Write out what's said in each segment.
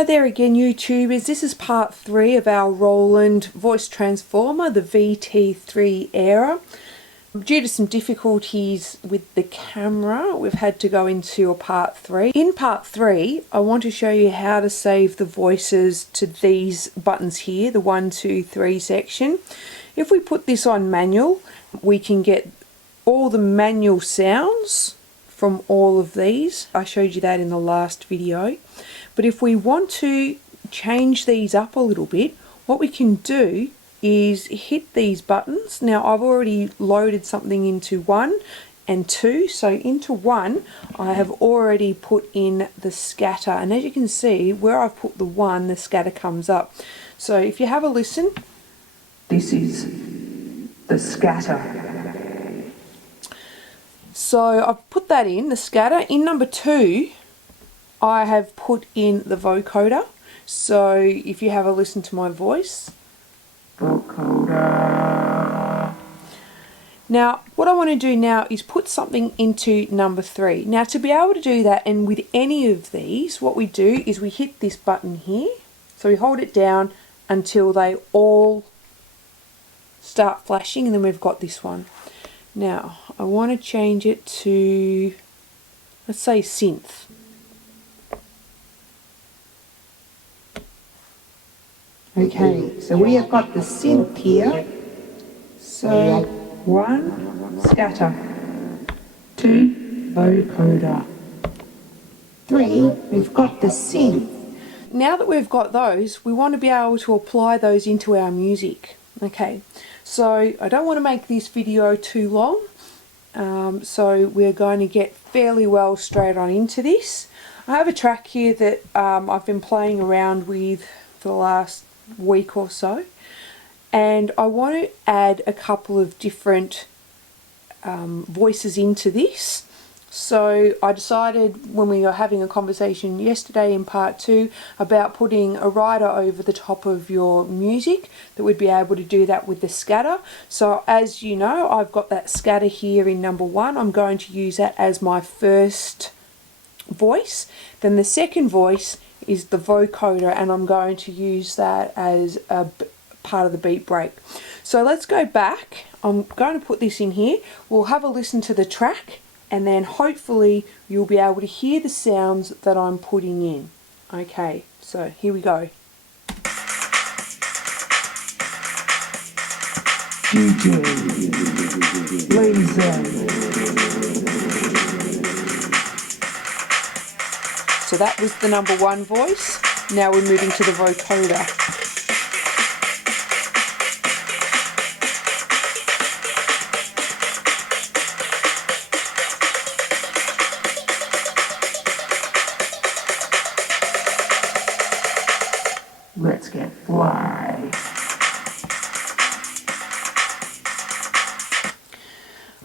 Hi there again, YouTubers. This is part 3 of our Roland voice transformer, the VT-3 AIRA. Due to some difficulties with the camera, we've had to go into a part 3. In part 3, I want to show you how to save the voices to these buttons here, the 1, 2, 3 section. If we put this on manual, we can get all the manual sounds from all of these. I showed you that in the last video. But if we want to change these up a little bit, what we can do is hit these buttons. Now I've already loaded something into 1 and 2. So into 1 I have already put in the scatter, and as you can see where I've put the 1, the scatter comes up. So if you have a listen, this is the scatter. So I've put that in, the scatter. In number 2 I have put in the vocoder. So if you have a listen to my voice, vocoder. Now what I want to do now is put something into number 3. Now to be able to do that, and with any of these, what we do is we hit this button here. So we hold it down until they all start flashing, and then we've got this one. Now I want to change it to, let's say, synth. Okay, so we have got the synth here. So 1, scatter. 2, vocoder. 3, we've got the synth. Now that we've got those, we want to be able to apply those into our music. Okay, so I don't want to make this video too long, so we're going to get fairly well straight on into this. I have a track here that I've been playing around with for the last week or so, and I want to add a couple of different voices into this. So I decided, when we were having a conversation yesterday in part 2 about putting a rider over the top of your music, that we'd be able to do that with the scatter. So as you know, I've got that scatter here in number 1. I'm going to use that as my first voice. Then the second voice is the vocoder, and I'm going to use that as a part of the beat break. So let's go back. I'm going to put this in here. We'll have a listen to the track, and then hopefully you'll be able to hear the sounds that I'm putting in. Okay, so here we go. DJ Blazyn. So that was the number 1 voice. Now we're moving to the vocoder. Let's get fly.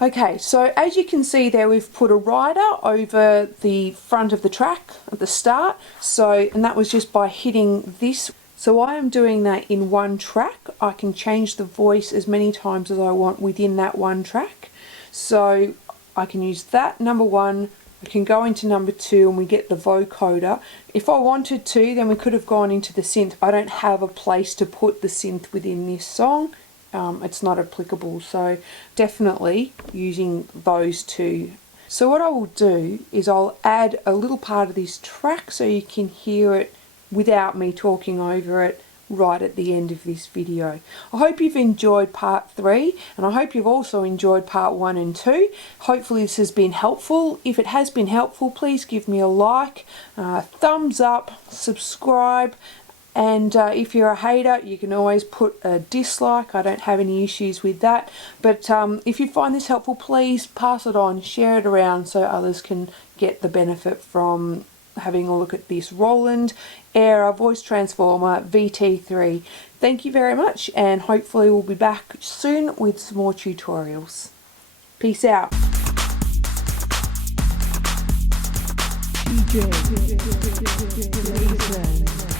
Okay, so as you can see there, we've put a rider over the front of the track at the start. So, and that was just by hitting this. So I am doing that in 1 track. I can change the voice as many times as I want within that 1 track. So I can use that number 1. We can go into number 2 and we get the vocoder. If I wanted to, then we could have gone into the synth. I don't have a place to put the synth within this song. It's not applicable, so definitely using those 2. So what I will do is I'll add a little part of this track so you can hear it without me talking over it right at the end of this video. I hope you've enjoyed part 3, and I hope you've also enjoyed part 1 and 2. Hopefully this has been helpful. If it has been helpful, please give me a like, thumbs up, subscribe, and if you're a hater, you can always put a dislike. I don't have any issues with that. But if you find this helpful, please pass it on, share it around so others can get the benefit from having a look at this Roland AIRA voice transformer VT-3. Thank you very much, and hopefully we'll be back soon with some more tutorials. Peace out. DJ Blazyn.